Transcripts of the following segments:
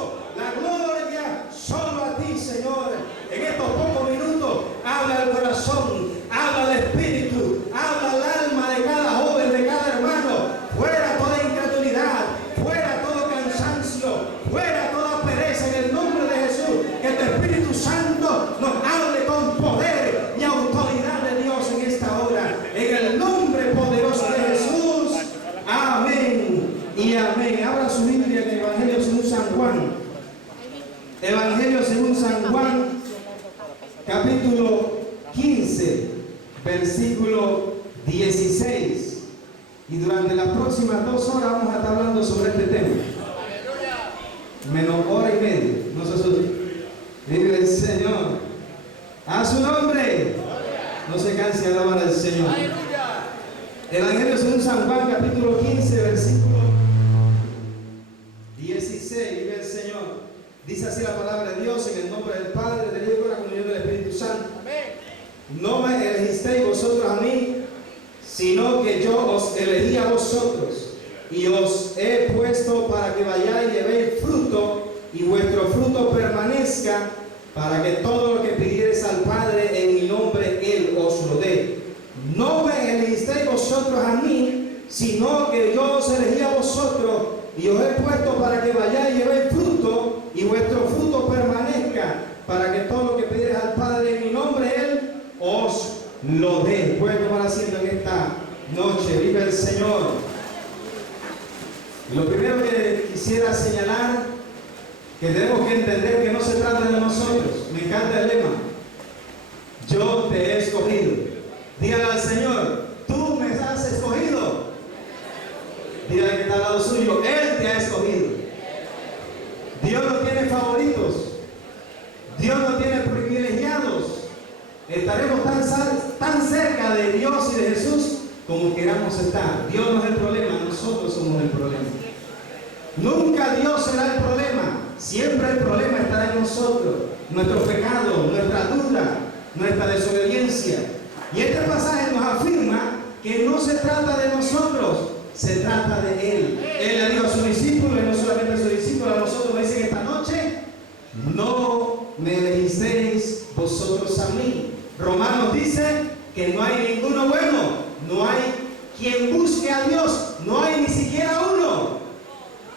universo, la gloria solo a ti, Señor. En estos pocos minutos, habla al corazón, habla al espíritu, habla al alma de cada joven, de cada hermano. Fuera toda incredulidad, fuera todo cansancio, fuera toda pereza en el nombre de Jesús. Que tu Espíritu Santo nos hable con poder y autoridad de Dios en esta hora. En el nombre poderoso de Jesús. Amén y amén. Abra su Biblia en el Evangelio según San Juan. Evangelio según San Juan, capítulo 15, versículo 16. Y durante las próximas 2 horas vamos a estar hablando sobre este tema. Menos hora y media. No se asusten. Vive el Señor. A su nombre. No se canse de alabar al Señor. Evangelio según San Juan, capítulo 15, versículo 16. Vive el Señor. Dice así la palabra de Dios, en el nombre del Padre, del Hijo y de la comunión del Espíritu Santo. No me elegisteis vosotros a mí, sino que yo os elegí a vosotros, y os he puesto para que vayáis y llevéis fruto, y vuestro fruto permanezca, para que todo lo que pidiereis al Padre en mi nombre, Él os lo dé. No me elegisteis vosotros a mí, sino que yo os elegí a vosotros, y os he puesto para que vayáis y llevéis fruto, y vuestro fruto permanezca, para que todo lo que pidiereis al Padre en mi nombre, Él os lo dé. Pueden tomar asiento en esta noche. Vive el Señor. Y lo primero que quisiera señalar, que tenemos que entender que no se trata de nosotros. Me encanta el lema. Yo te he escogido. Dígale al Señor, tú me has escogido. Dígale que está al lado suyo, Él te ha escogido. Dios no tiene favoritos. Dios no tiene privilegiados. Estaremos tan cerca de Dios y de Jesús como queramos estar. Dios no es el problema, nosotros somos el problema. Nunca Dios será el problema. Siempre el problema estará en nosotros. Nuestro pecado, nuestra duda, nuestra desobediencia. Y este pasaje nos afirma que no se trata de nosotros, se trata de Él. Él le dijo a sus discípulos, y no solamente a sus discípulos, a nosotros me dicen esta noche, no me elegisteis vosotros a mí. Romanos dice que no hay ninguno bueno, no hay quien busque a Dios, no hay ni siquiera uno.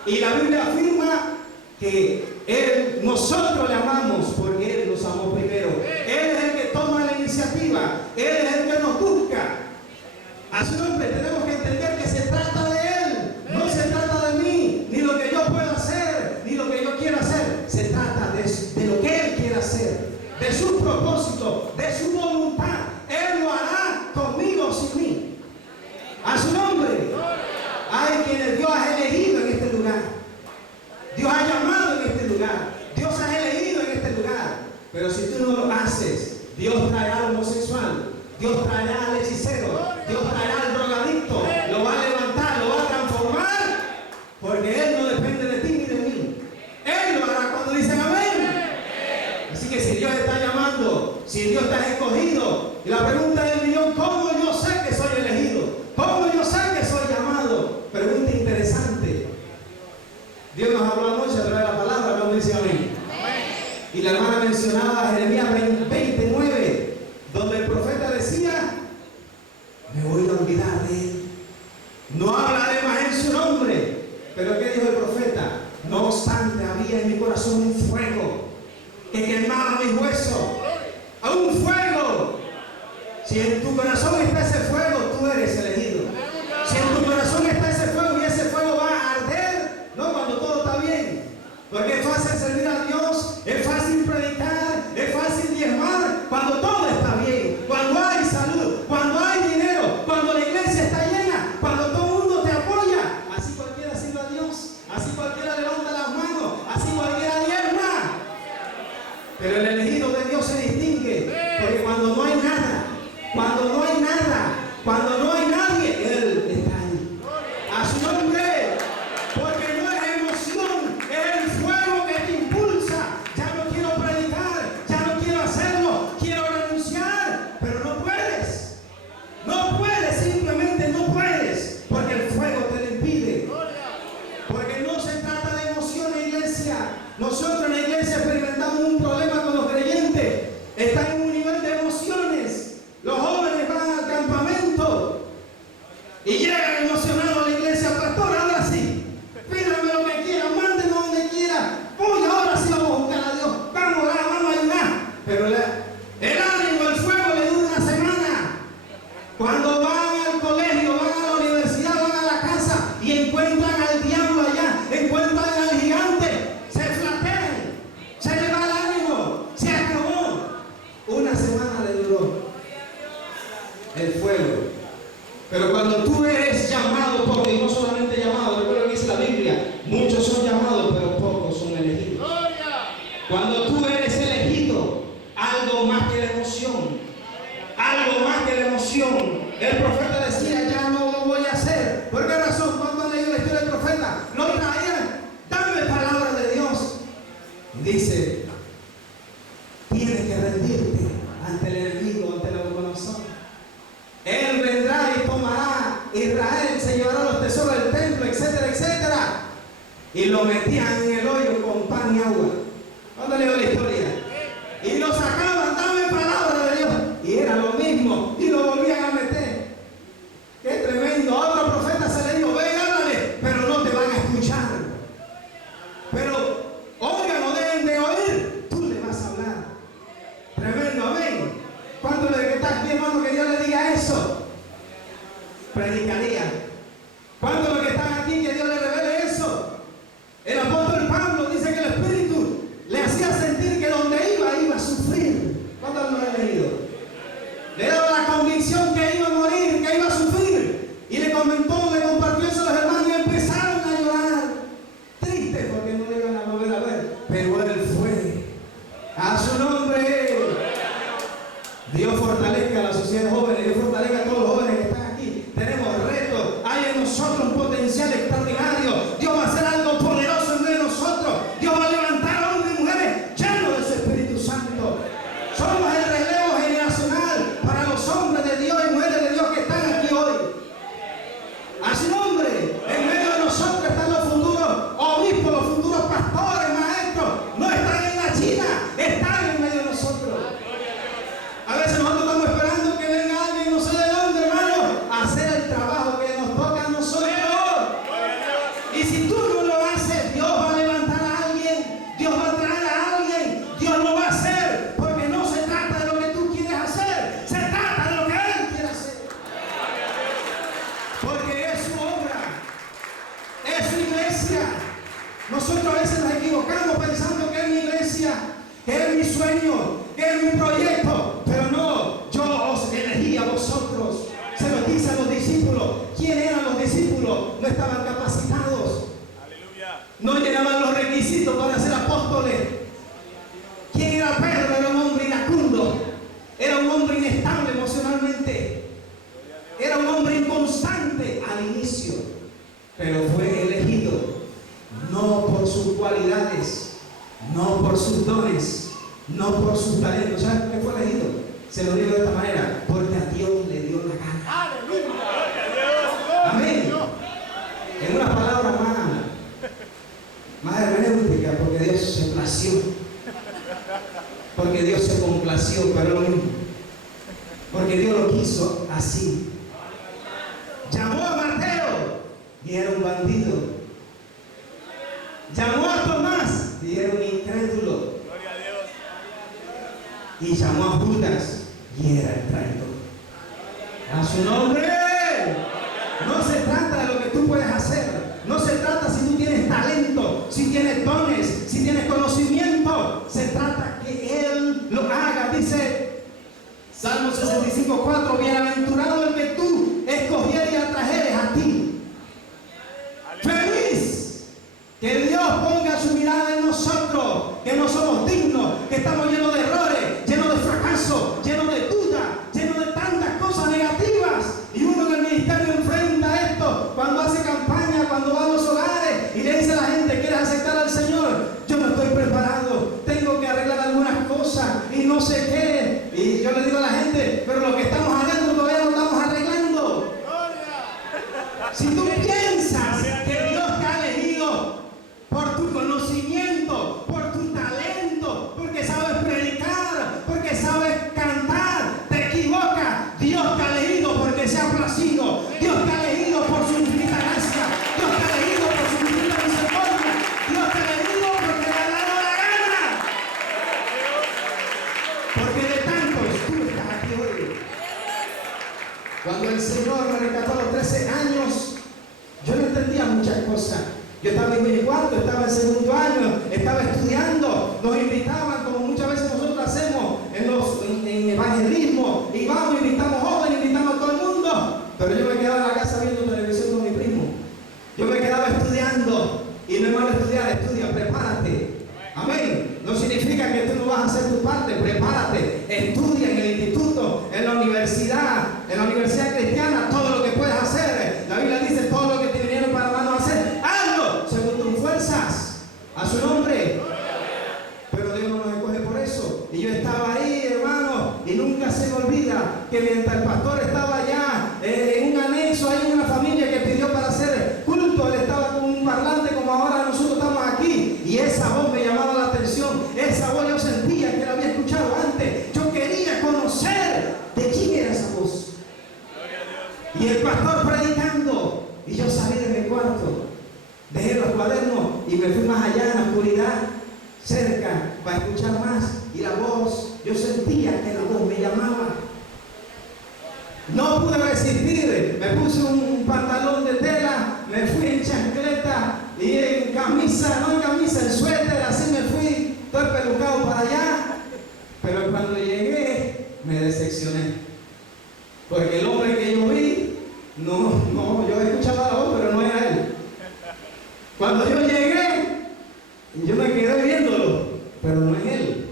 Y la Biblia afirma que nosotros le amamos porque Él nos amó primero. Él es el que toma la iniciativa, Él es el que nos busca. A su nombre tenemos que entender que se trata de Él, no se trata de mí, ni lo que yo pueda hacer, ni lo que yo quiera hacer. Se trata de lo que Él quiere hacer, de su propósito, de su voluntad. Él lo hará conmigo o sin mí. A su nombre. Hay quienes Dios ha elegido en este lugar. Dios ha llamado en este lugar. Dios ha elegido en este lugar. Pero si tú no lo haces, Dios traerá al homosexual, Dios traerá al hechicero, Dios traerá al drogadicto, lo va a levantar, lo va a transformar, porque Él no depende de ti ni de mí. Él lo hará cuando dicen amén. Así que si Dios está llamando, si Dios está escogido, y la pregunta del millón, ¿cómo yo sé que soy elegido? ¿Cómo yo sé que soy llamado? Pregunta interesante. Dios nos habló anoche a través de la palabra, cuando dice amén. Y la hermana mencionaba a Jeremías 29, donde el profeta decía, me voy a olvidar de él, no hablaré más en su nombre. Pero ¿qué dijo el profeta? No obstante, había en mi corazón un fuego que quemaba mis huesos. ¡A un fuego! Si en tu corazón está ese fuego, tú eres elegido. Si en tu corazón está ese fuego y ese fuego va a arder, no cuando todo está bien. Porque es fácil servir a Dios, es fácil predicar, es fácil diezmar cuando todo está bien, cuando hay salud, cuando hay dinero, cuando la iglesia está llena, cuando todo el mundo te apoya. Así cualquiera sirve a Dios, así cualquiera levanta las manos, así cualquiera diezma. Pero el elegido de Dios es Nosotros en la iglesia experimentamos un problema con los creyentes. Están en un nivel de emociones. Los jóvenes van al campamento y llegan emocionados a la iglesia. Pastor, ahora sí, pídame lo que quiera, mándeme donde quiera. Uy, ahora sí vamos a buscar a Dios. Vamos a orar, vamos a ayudar. Pero el ánimo, el fuego le dura una semana. Cuando van al colegio, van a la universidad, van a la casa y encuentran al diablo allá, encuentran al gigante, se flatean, se le va el ánimo, se acabó. Una semana le duró el fuego. Pero cuando tú eres llamado por Dios, no solamente llamado, recuerda lo que dice la Biblia, muchos son llamados, pero pocos son elegidos. Cuando tú eres elegido, algo más que la emoción, algo más que la emoción. El profeta decía, ya no lo voy a hacer. ¿Por qué razón? Cuando han leído la historia del profeta, lo traían, dame palabra de Dios. Dice, tienes que rendirte ante el enemigo, ante el Nabucodonosor. Él vendrá y tomará Israel, se llevará los tesoros del templo, etcétera, etcétera. Y lo metían en el hoyo con pan y agua. ¿Cuándo leo la historia? Y lo sacaban, dame palabra de Dios. Y era lo mismo. Y lo volvían a meter. ¡Qué tremendo! A otro profeta se le dijo, ven, háblale, pero no te van a escuchar. Pero, oigan, no deben de oír. Tú le vas a hablar. Tremendo, amén. ¿Cuánto de que estás aquí, hermano, que Dios le diga eso? Predicaría. ¿Cuánto de los que están aquí que Dios le revele eso? El apóstol Pablo dice que el Espíritu le hacía sentir que donde iba a sufrir. ¿Cuánto lo he leído? Le daba la convicción que iba a morir, que iba a sufrir. Y le compartió eso a los hermanos y empezaron a llorar. Triste porque no le iban a volver a ver. Pero él fue. A su nombre. Dios fortalezca a la sociedad joven, Dios fortalezca a todos los jóvenes que están aquí. Tenemos retos, hay en nosotros un potencial extraordinario. Dios va a hacer algo poderoso en medio de nosotros. Dios va a levantar a hombres y mujeres llenos de su Espíritu Santo. Somos el relevo generacional para los hombres de Dios y mujeres de Dios que están aquí hoy. A su nombre, en medio de nosotros están los futuros obispos, los futuros pastores, maestros. No están en la China, están en medio de nosotros. A veces nosotros estamos esperando que venga alguien, no sé de dónde, hermano, a hacer el trabajo que nos toca a nosotros. Y si tú no lo haces, Dios va a levantar a alguien, Dios va a traer a alguien, Dios lo va a hacer, porque no se trata de lo que tú quieres hacer, se trata de lo que Él quiere hacer. Porque es su obra, es su iglesia. Nosotros a veces nos equivocamos pensando que es mi iglesia, que es mi sueño, que es mi proyecto, pero no, yo os elegí a vosotros. Se lo dice a los discípulos. ¿Quién eran los discípulos? No estaban capacitados. No llenaban los requisitos para ser apóstoles. ¿Quién era Pedro? Era un hombre iracundo, era un hombre inestable emocionalmente, era un hombre inconstante al inicio, pero fue elegido no por sus cualidades, no por sus dones, no por sus talentos. ¿Sabes por qué fue elegido? Se lo digo de esta manera, porque a Dios le dio la gana. Amén. En una palabra más hermenéutica, porque Dios se plació, porque Dios se complació, pero lo mismo, porque Dios lo quiso así. Llamó a Mateo y era un bandido. Llamó a Tomás y era un incrédulo. Y llamó a Judas y era el traidor. A su nombre. No se trata de lo que tú puedes hacer. No se trata si tú tienes talento, si tienes dones, si tienes conocimiento. Se trata que Él lo haga. Dice Salmo 65:4: bienaventurado el que tú escogieres y atrajeres a ti. Feliz que Dios ponga su mirada en nosotros, que no somos dignos, que estamos llenos de errores, llenos de fracaso, llenos de duda, llenos de tantas cosas negativas. Y uno en el ministerio enfrenta esto cuando hace campaña, cuando va a los hogares y le dice a la gente: ¿quieres aceptar al Señor? Yo no estoy preparado, tengo que arreglar algunas cosas y no sé qué. Y yo le digo a la gente: pero lo que estamos adentro todavía lo estamos arreglando. Si tú piensas que Dios te ha elegido por tu conocimiento, cuarto, estaba en segundo año, estaba estudiando, nos invitaban, como muchas veces nosotros hacemos en evangelismo, y vamos, invitamos jóvenes, invitamos a todo el mundo, pero yo me quedaba en la casa viendo televisión con mi primo. Yo me quedaba estudiando, y no es malo estudiar, estudia, prepárate. Amén. No significa que tú no vas a hacer tu parte, prepárate, estudia en el instituto, en la universidad cristiana, todo lo que puedas hacer. La Biblia dice, todo lo que te vinieron para mano a hacer, hazlo según tus fuerzas, a su nombre. Pero Dios no nos escoge por eso. Y yo estaba ahí, hermano, y nunca se me olvida que mientras el pastor estaba allá, en un anexo, hay una familia que pidió para hacer culto, él estaba con un parlante como ahora nosotros estamos aquí, y esa voz me llamaba la atención. Esa voz yo sentía que la había escuchado antes. Yo quería conocer de quién era esa voz. Y el pastor predicando, y yo salí de mi cuarto, dejé los cuadernos y me fui más allá en la oscuridad, cerca, para escuchar más. Y la voz, yo sentía que la voz me llamaba. No pude resistir, me puse un pantalón de tela, me fui en chancleta y en camisa, no en camisa, en suéter, así me fui, todo pelucado para allá. Pero cuando llegué, me decepcioné, porque el hombre que yo vi, yo escuchaba la voz, pero no era él. Cuando yo llegué, yo me quedé viéndolo, pero no es él.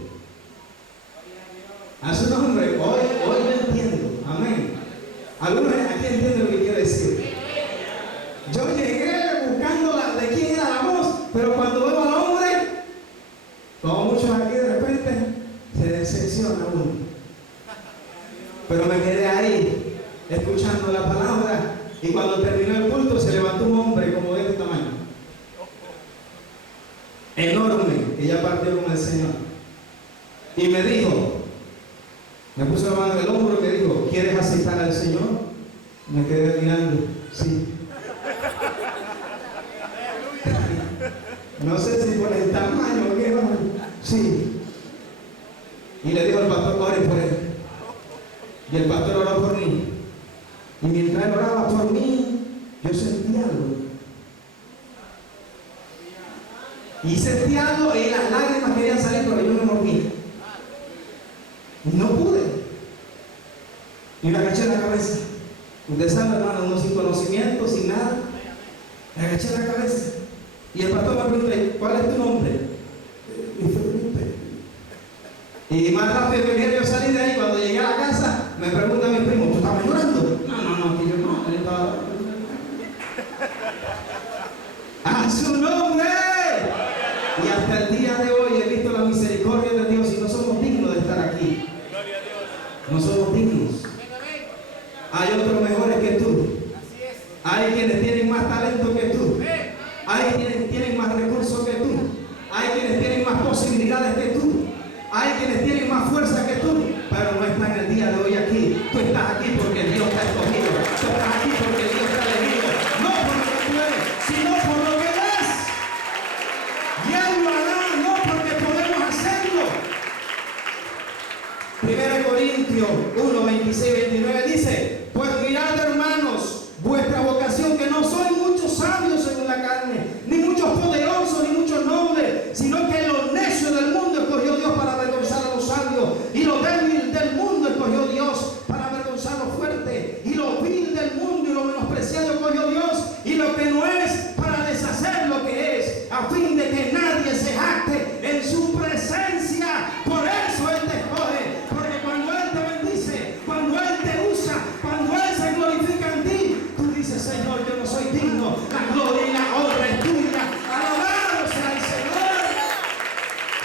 A su nombre, hoy lo entiendo, amén. Algunos aquí entienden lo que quiero decir. Yo llegué buscando de quién era la voz, pero cuando veo al hombre, como muchos aquí de repente, se decepciona uno. Pero me quedé ahí, escuchando la palabra, y cuando terminó el culto, se levantó un hombre como de este tamaño, enorme, que ya partió con el Señor, y me dijo, me puso la mano en el hombro y me dijo, ¿quieres aceptar al Señor? Me quedé mirando, sí. No sé si por el tamaño o qué, sí. Y le dijo al pastor, ore por él. Y el pastor oró por mí. Y mientras él oraba por mí, yo sentí algo. Y sentí algo y las lágrimas querían salir, pero yo me moví. No pude. Y me agaché la cabeza. Usted sabe, hermano, uno sin conocimiento, sin nada. Me agaché la cabeza. Y el pastor me preguntó, ¿cuál es tu nombre? Y Felipe. Y más rápido que quiero yo salir de ahí, cuando llegué a la casa, me pregunta mi primo, ¿tú estabas llorando? No, que yo no, él estaba. ¡A su nombre! Y hasta el día de hoy he visto la misericordia de Dios y no somos dignos de estar aquí. No somos dignos. Hay otros mejores que tú. Hay quienes tienen más talento que tú. Hay quienes tienen más recursos que tú. Hay quienes tienen más posibilidades que tú. Hay quienes tienen más fuerza que tú. Pero no están el día de hoy aquí. Tú estás aquí porque Dios te ha escogido. Tú estás aquí porque Dios te ha elegido. No por lo que tú eres, sino por lo que eres. Y Él lo hará, no porque podemos hacerlo. 1 Corintios 1, 26, 29 dice, pues mirad, hermanos, vuestra vocación, que no son muchos sabios según la carne, ni muchos poderosos, ni muchos nobles, sino que lo necio del mundo escogió Dios para avergonzar a los sabios, y lo débil del mundo escogió Dios para avergonzar a los fuertes, y lo vil del mundo y lo menospreciado escogió Dios, y lo que no es para deshacer lo que es, a fin de que nadie se jacte en su presencia. Por eso Él te escoge, porque cuando Él te bendice, cuando Él te usa, cuando Él se glorifica en ti, tú dices, Señor, yo no soy digno, la gloria y la honra es tuya, alabado sea el Señor.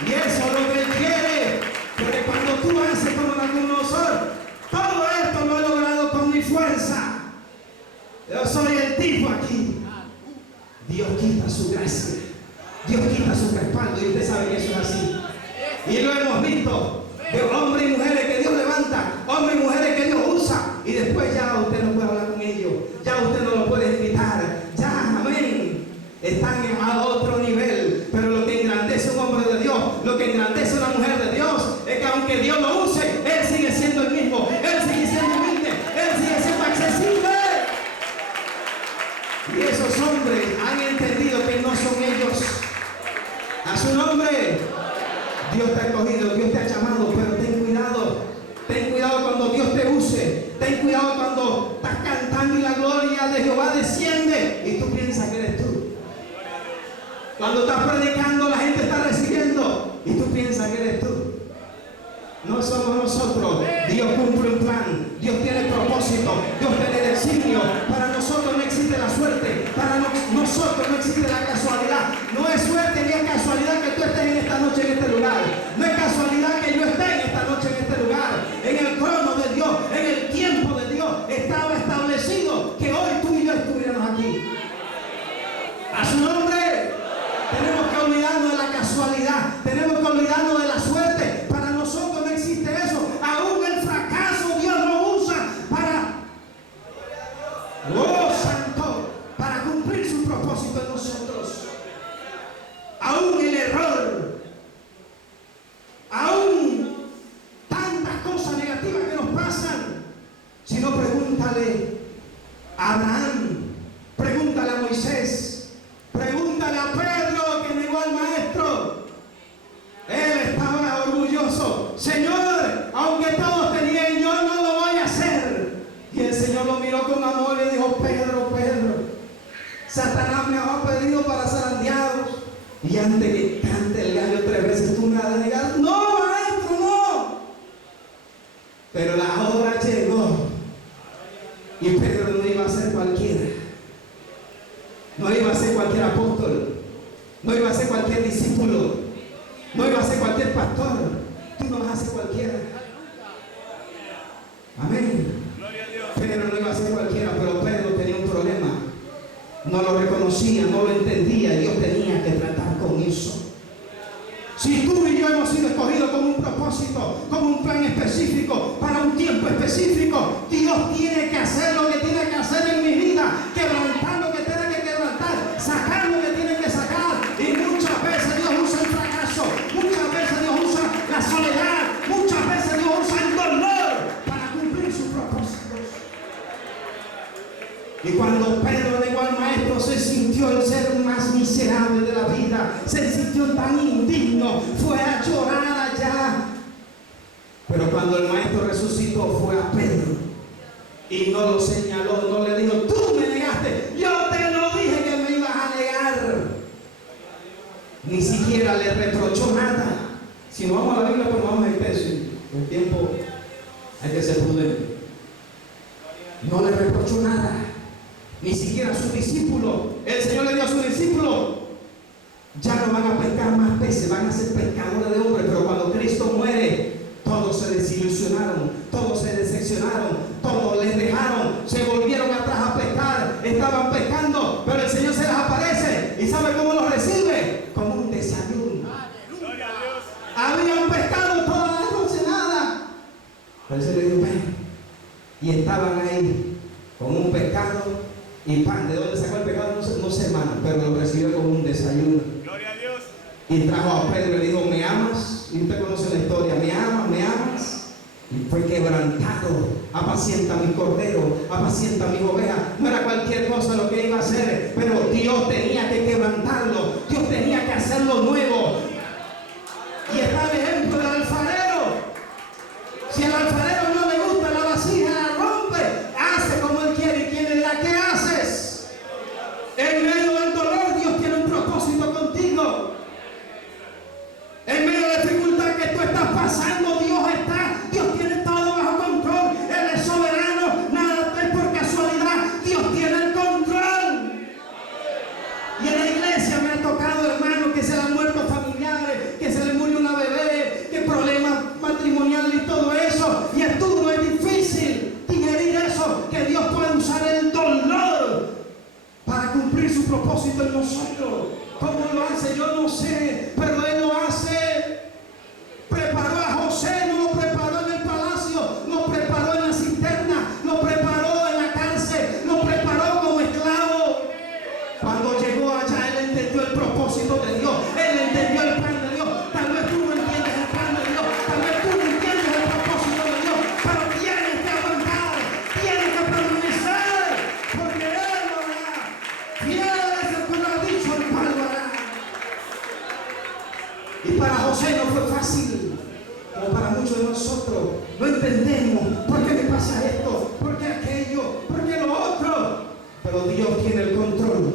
Y eso es lo que Él quiere, porque cuando tú haces como Nabucodonosor, todo esto lo he logrado con mi fuerza, yo soy el tipo aquí. Dios quita su gracia, Dios quita su respaldo, y usted sabe que eso es así. Y lo hemos visto de hombres y mujeres que Dios levanta, hombres y mujeres que Dios usa, y después ya usted no puede hablar con ellos, ya usted no lo puede invitar, ya, amén, están a otro nivel. Pero lo que engrandece a un hombre de Dios, lo que engrandece a una mujer de Dios, es que aunque Dios lo use, Él sigue siendo el mismo, Él sigue siendo humilde, Él sigue siendo accesible. Y esos hombres han entendido que no son ellos, A su nombre. Dios te ha escogido, Dios te ha llamado, pero ten cuidado. Ten cuidado cuando Dios te use. Ten cuidado cuando estás cantando y la gloria de Jehová desciende y tú piensas que eres tú. Cuando estás predicando, la gente está recibiendo y tú piensas que eres tú. No somos nosotros. Dios cumple un plan. Dios tiene propósito. Dios tiene designio. Para nosotros no existe la suerte. Para nosotros no existe la casualidad. No es suerte ni es casualidad que tú estés en esta noche en este lugar. No es casualidad que yo esté en esta noche en este lugar. En el crono de Dios, en el tiempo de Dios, estaba establecido que hoy tú y yo estuviéramos aquí. A su nombre. Tenemos que olvidarnos de la casualidad. Tenemos que olvidarnos de la suerte. Para nosotros no existe eso. Aún el fracaso Dios lo usa para, oh santo, para cumplir su propósito en nosotros. Aún el error, aún tantas cosas negativas que nos pasan. Si no, pregúntale a Abraham, pregúntale a Moisés, pregúntale a Pedro que negó al maestro. Él estaba orgulloso. Señor, aunque todos tenían, yo no lo voy a hacer. Y el Señor lo miró con amor y le dijo: Pedro, Pedro, Satanás me ha pedido para zarandeados. Y antes que cante el gallo 3 veces, tú me vas a negar. No, maestro, no. Pero la hora llegó. Y Pedro no iba a ser cualquiera. No iba a ser cualquier apóstol. No iba a ser cualquier discípulo. No iba a ser cualquier pastor. Tú no vas a ser cualquiera. Amén. Pedro no iba a ser cualquiera, pero Pedro tenía un problema. No lo reconocía, no lo entendía. Dios tenía que tratar con eso. Si tú y yo hemos sido escogidos con un propósito, con un plan específico, para un tiempo específico, Dios tiene que hacer lo que tiene que hacer en mi vida, quebrantar lo que tiene que quebrantar, sacar lo que tiene que sacar. Y muchas veces Dios usa el fracaso, muchas veces Dios usa la soledad, muchas veces Dios usa el dolor para cumplir sus propósitos. Y cuando Pedro negó al maestro, se sintió el ser más miserable de la vida, se sintió tan indigno, fue a llorar allá. Pero cuando el maestro resucitó, fue a Pedro y no lo señaló, no le dijo: tú me negaste, yo te lo dije que me ibas a negar. Ni siquiera le reprochó nada. Si no vamos a la Biblia, pues vamos a texto. El tiempo hay que ser prudente. No le reprochó nada. Ni siquiera a sus discípulos. El Señor le dio a sus discípulos: ya no van a pescar más peces, van a ser pescadores de hombres. Pero cuando Cristo muere, todos se desilusionaron, todos se decepcionaron, todos les dejaron, se volvieron atrás a pescar. Estaban pescando, pero el Señor se les aparece. ¿Y sabe cómo los recibe? Como un desayuno. Habían pescado toda la noche, nada. Pero el Señor le dijo: ven. Y estaban ahí con un pescado y pan. ¿De dónde sacó el pescado? No sé, hermano, pero lo recibió como un desayuno. Gloria a Dios. Y trajo a Pedro y le dijo: ¿me amas? Y usted conoce la historia. ¿Me amas? ¿Me amas? Y fue quebrantado. Apacienta mi cordero, apacienta mi oveja. No era cualquier cosa lo que iba a hacer, pero Dios tenía que quebrantarlo. Dios tenía que hacerlo nuevo. Y está el ejemplo del alfarero. Si el alfarero no le gusta la vasija, la rompe, hace como él quiere. ¿Y quién le dirá qué haces? En medio del dolor, Dios tiene un propósito contigo. En medio de la dificultad que tú estás pasando, Dios tiene todo bajo control. Él es soberano, nada es por casualidad. Dios tiene el control. Y en la iglesia me ha tocado, hermano, que se le han muerto familiares, que se le murió una bebé, que problemas matrimoniales y todo eso. Y es duro, es difícil digerir eso, que Dios puede usar el dolor para cumplir su propósito en nosotros. ¿Cómo lo hace? Yo no sé, pero Él lo hace. Preparó a José, no lo preparó en el palacio, lo preparó en la cisterna, lo preparó en la cárcel, lo preparó como esclavo. Cuando llegó allá, él entendió el propósito de Dios, él entendió el plan de Dios. Tal vez tú no entiendes el plan de Dios, tal vez tú no entiendes el propósito de Dios, pero tienes que aguantar, tienes que permanecer, porque Él lo hará. Fiel es el que lo ha dicho, el cual lo hará. Y para José no fue fácil, como para muchos de nosotros. No entendemos por qué me pasa esto, por qué aquello, por qué lo otro. Pero Dios tiene el control.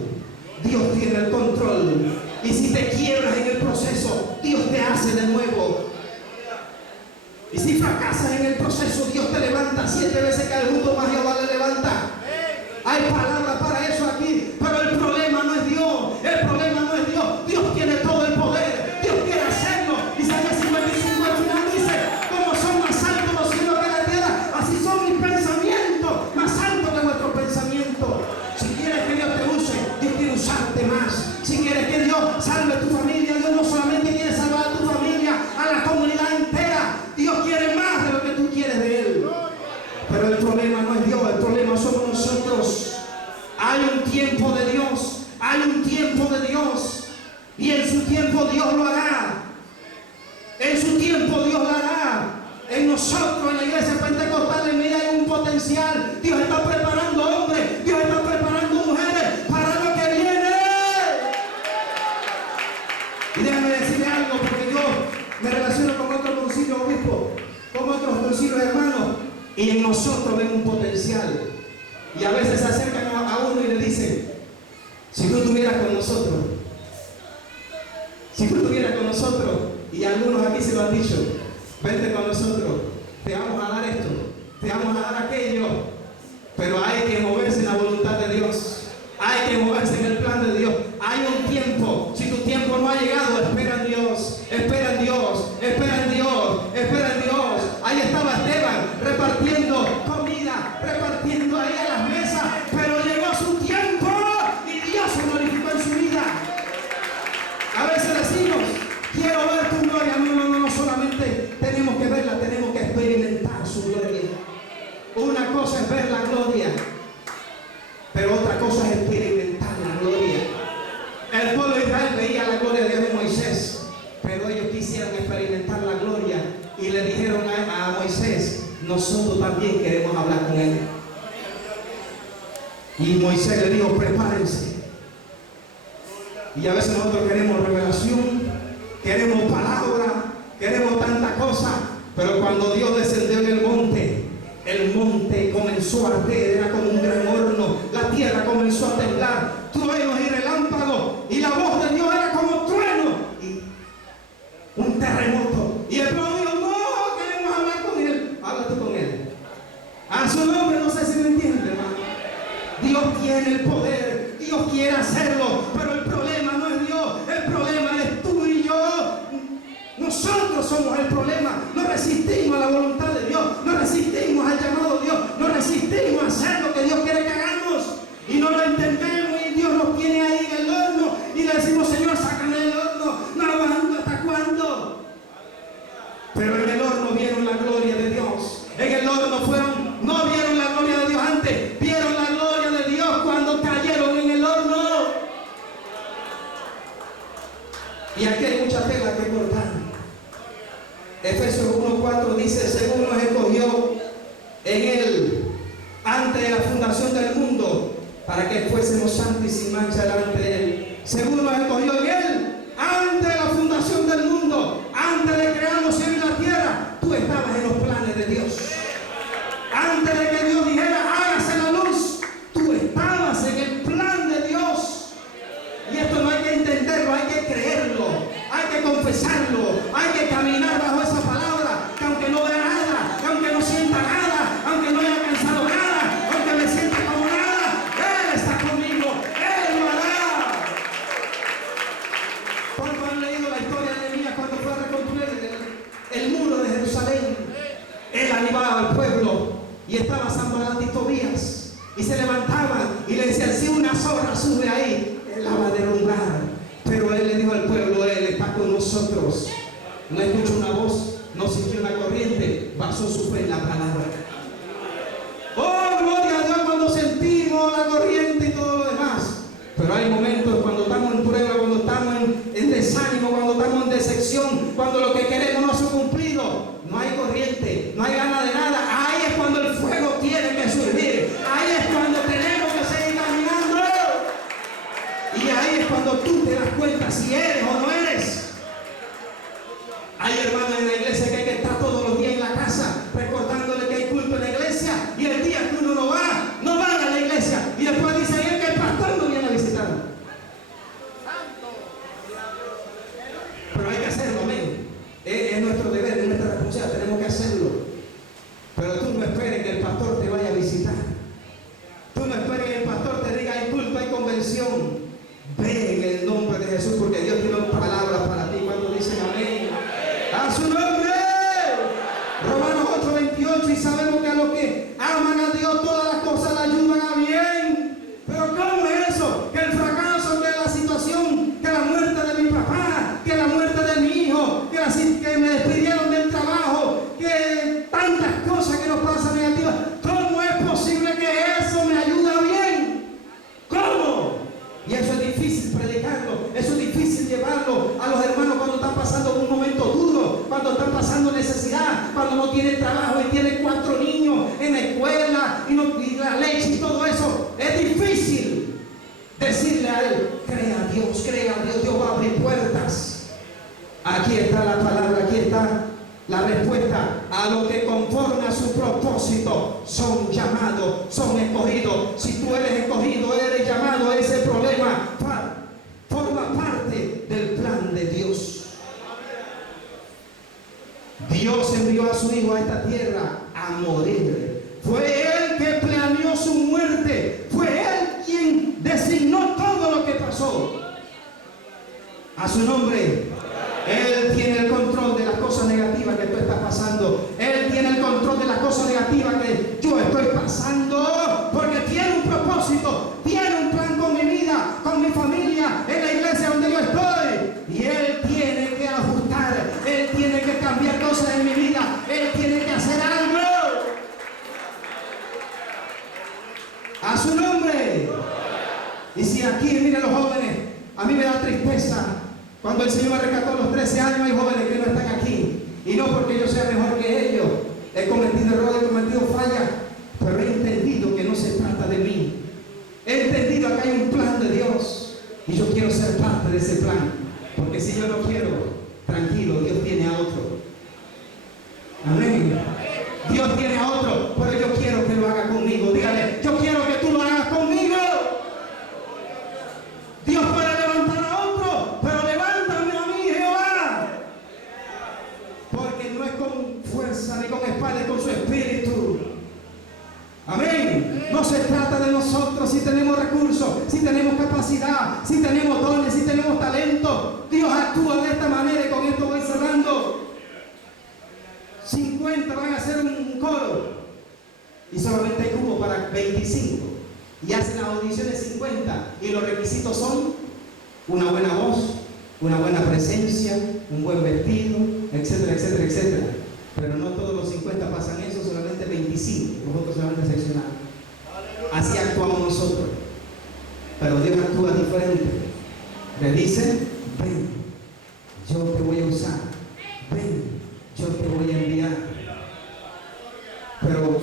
Dios tiene el control. Y si te quiebras en el proceso, Dios te hace de nuevo. Y si fracasas en el proceso, Dios te levanta. 7 veces cae el justo, más Jehová le levanta. Hay palabras para eso aquí, pero el problema no es Dios. El problema no es Dios. Dios tiene todo el poder. Dios quiere hacerlo. Isaías 55 al final dice: como son más altos los cielos que la tierra, así son mis pensamientos, más altos que vuestros pensamientos. Si quieres que Dios te use, Dios quiere usarte más. Si quieres que Dios salve tu familia, Dios no solamente quiere salvar a tu familia, a la comunidad entera. Dios quiere más de lo que tú quieres de Él. Pero el problema no es Dios, el problema somos nosotros. Hay un tiempo de Dios, hay un tiempo de Dios, y en su tiempo Dios lo hará. En su tiempo Dios lo hará. En nosotros, en la iglesia pentecostal, en medio hay un potencial. Dios está preparando hombres, Dios está preparando mujeres para lo que viene. Y déjame decirle algo, porque yo me relaciono con otros concilios obispos, con otros concilios hermanos, y en nosotros ven un potencial. Y a veces se acercan a uno y le dicen: si tú estuvieras con nosotros, si tú estuvieras con nosotros, y algunos aquí se lo han dicho, vente con nosotros, te vamos a dar esto, te vamos a dar aquello. Pero hay que moverse en la voluntad de Dios. Hay que moverse en el plan de Dios. Hay un tiempo. Si tu tiempo no ha llegado, espera en Dios. Espera en Dios. Espera en Dios. Espera en Dios. Ahí estaba Esteban repartiendo comida, repartiendo ahí a las mesas. Pero llegó su tiempo y Dios se glorificó en su vida. A veces decimos: quiero ver tu gloria. No solamente tenemos que verla, tenemos que experimentar su gloria. Una cosa es ver la gloria, pero otra cosa es experimentar la gloria. El pueblo de Israel veía la gloria de Dios en Moisés, pero ellos quisieron experimentar la gloria y le dijeron a Moisés: nosotros también queremos hablar con él. Y Moisés le dijo: prepárense. Y a veces nosotros queremos revelación, queremos palabra, queremos tanta cosa, pero cuando Dios descendió en el monte comenzó a arder, era como un gran horno, la tierra comenzó a temblar, truenos y relámpagos, y la voz de Dios era como trueno y un terremoto. Y el pueblo dijo: no, queremos hablar con él. Habla tú con él. A su nombre, no sé si me entiende, hermano. Dios tiene el poder, Dios quiere hacerlo, pero el problema no es Dios, el problema es tú y yo. Nosotros somos el problema. No resistimos a la voluntad de Dios, no resistimos al llamado de Dios, no resistimos a hacer lo que Dios quiere que hagamos y no lo entendemos, y Dios nos tiene ahí en el horno y le decimos: Señor, sácame del horno. No aguanto, ¿hasta cuándo? Pero en el horno vieron la gloria de Dios. En el horno no vieron la gloria de Dios antes, vieron la gloria de Dios cuando cayeron en el horno. Y aquí hay mucha tela que cortar. Efesios 1:4 dice: según nos escogió en Él antes de la fundación del mundo, para que fuésemos santos y sin mancha delante de Él. Según nos escogió en Él antes de la fundación del mundo, antes de crear los cielos y la tierra, tú estabas en los planes de Dios. Antes de que Dios dijera: hágase la luz, tú estabas en el plan de Dios. Y esto no hay que entenderlo, hay que creerlo, hay que confesarlo, hay que caminar bajo esa palabra, que aunque no vea nada, aunque no sienta nada, aunque no haya alcanzado nada, aunque me sienta como nada, Él está conmigo, Él lo hará. ¿Cuántos han leído la historia de Nehemías cuando fue a reconstruir el muro de Jerusalén? Él animaba al pueblo y estaba Sanballat y Tobías, y se levantaban y le decían: si una zorra sube ahí, Él la va a derrumbar. Pero Él le dijo al pueblo: Él está con nosotros. No escuchó una voz, no sintió una corriente, basó su fe en la palabra. Oh, gloria a Dios cuando sentimos la corriente y todo lo demás. Pero hay momentos cuando estamos en prueba, cuando estamos en desánimo, cuando estamos en decepción, cuando lo que queremos no se ha cumplido, no hay corriente, no hay ganas de nada. Ahí es cuando el fuego tiene que surgir. Ahí es cuando tenemos que seguir caminando. Y ahí es cuando tú te das cuenta si eres o no eres. Pero hay que hacerlo, amén. Es nuestro deber, es nuestra responsabilidad, tenemos que hacerlo. Pero tú no esperes que el pastor te vaya a visitar. Tú no esperes que el pastor te diga: hay culto, hay convención. Ve en el nombre de Jesús, porque Dios tiene palabras para ti. Cuando dicen amén, a su nombre. Romanos 8:28. Y sabemos que a los que aman a Dios todas las cosas le ayudan a bien. Pero ¿cómo es eso? Que el fracaso, que la situación, que la muerte de mi papá, que la muerte de mi hijo, que me despidieron del trabajo, que tantas cosas que nos pasan negativas. ¿Cómo es posible que eso me ayude a bien? ¿Cómo? Y eso es difícil predicarlo, eso es difícil llevarlo a los hermanos cuando están pasando un momento duro, cuando están pasando necesidad, cuando no tienen trabajo y tienen 4 niños en la escuela y la leche y todo eso. Es difícil decirle a él: crea a Dios, Dios va a abrir puertas. Aquí está la palabra, aquí está la respuesta. A los que conforme a su propósito son llamados, son escogidos. Si tú eres escogido, eres llamado, ese problema forma parte del plan de Dios. Dios envió a su hijo a esta tierra a morir. Fue él que planeó su muerte. Fue él quien designó todo lo que pasó. A su nombre. Él tiene el control de las cosas negativas que tú estás pasando. Él tiene el control de las cosas negativas que yo estoy pasando, porque tiene un propósito, tiene un plan con mi vida, con mi familia, en la iglesia donde yo estoy. Y Él tiene que ajustar, Él tiene que cambiar cosas en mi vida, Él tiene que hacer algo. A su nombre. Y si aquí, miren los jóvenes, a mí me da tristeza. Cuando el Señor me rescató a los 13 años, hay jóvenes que no están aquí. Y no porque yo sea mejor que ellos. He cometido errores, he cometido fallas. Pero he entendido que no se trata de mí. He entendido que hay un plan de Dios. Y yo quiero ser parte de ese plan. Porque si yo no quiero, tranquilo, Dios tiene a otro. Amén. Dios tiene a otro, pero yo quiero que lo haga conmigo. Dígale: yo quiero que tú lo hagas conmigo. Dios puede levantar a otro, pero levántame a mí, Jehová. Porque no es con fuerza ni con espada, es con su espíritu. Amén. No se trata de nosotros si tenemos recursos, si tenemos capacidad, si tenemos dones, si tenemos talento. Dios actúa de esta manera y con esto voy cerrando. 50 van a hacer un coro y solamente hay cupo para 25. Y hacen las audiciones 50 y los requisitos son una buena voz, una buena presencia, un buen vestido, etcétera, etcétera, etcétera. Pero no todos los 50 pasan eso, solamente 25, nosotros solamente seleccionamos. Así actuamos nosotros. Pero Dios actúa diferente. Le dice: ven, yo te voy a usar. Ven, yo te voy a enviar. Pero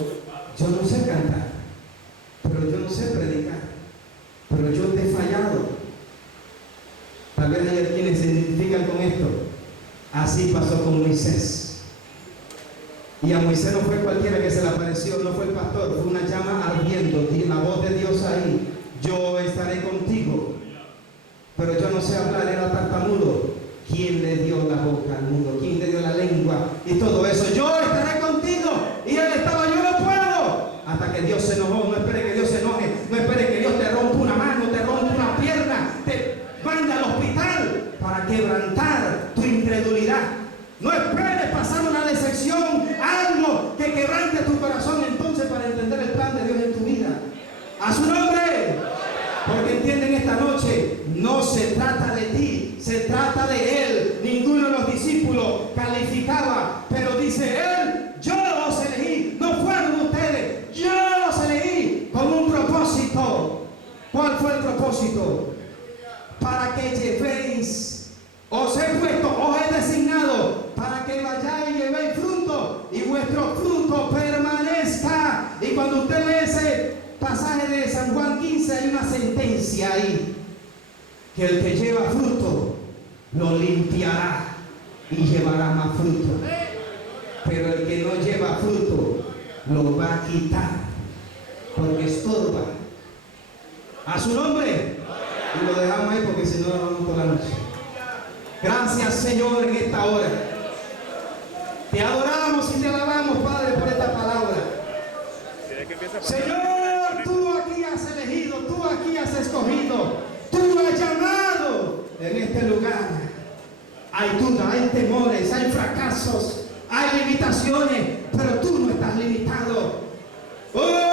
yo no sé cantar. Pero yo no sé predicar. Pero yo te he fallado. Tal vez hay quienes se identifican con esto. Así pasó con Moisés. Y a Moisés no fue cualquiera que se le apareció, no fue el pastor, fue una llama ardiendo, la voz de Dios ahí: yo estaré contigo. Pero yo no sé hablar, era tartamudo. ¿Quién le dio la boca al mundo? ¿Quién le dio la lengua? Y todo eso: yo estaré contigo. Y él estaba: yo no puedo. Hasta que Dios se enojó. No espere que Dios se enoje. No espere que Dios te rompa una mano, te rompa una pierna, te mande al hospital para quebrantar tu incredulidad. No esperes pasar una decepción, algo que quebrante tu corazón entonces para entender el plan de Dios en tu vida. A su nombre. Porque entienden esta noche, no se trata de ti, se trata de Él. Ninguno de los discípulos calificaba, pero dice Él: yo los elegí, no fueron ustedes, yo los elegí con un propósito. ¿Cuál fue el propósito? Para que llevéis, os he puesto, os he designado, para que vayáis y llevéis fruto, y vuestro fruto permanezca. Y cuando usted lee ese pasaje de San Juan 15, hay una sentencia ahí: que el que lleva fruto lo limpiará y llevará más fruto, pero el que no lleva fruto lo va a quitar porque estorba. A su nombre. Y lo dejamos ahí porque si no nos vamos toda la noche. Gracias, Señor, en esta hora. Te adoramos y te alabamos, Padre, por esta palabra. Señor, tú aquí has elegido, tú aquí has escogido, tú has llamado en este lugar. Hay duda, hay temores, hay fracasos, hay limitaciones, pero tú no estás limitado. ¡Oh!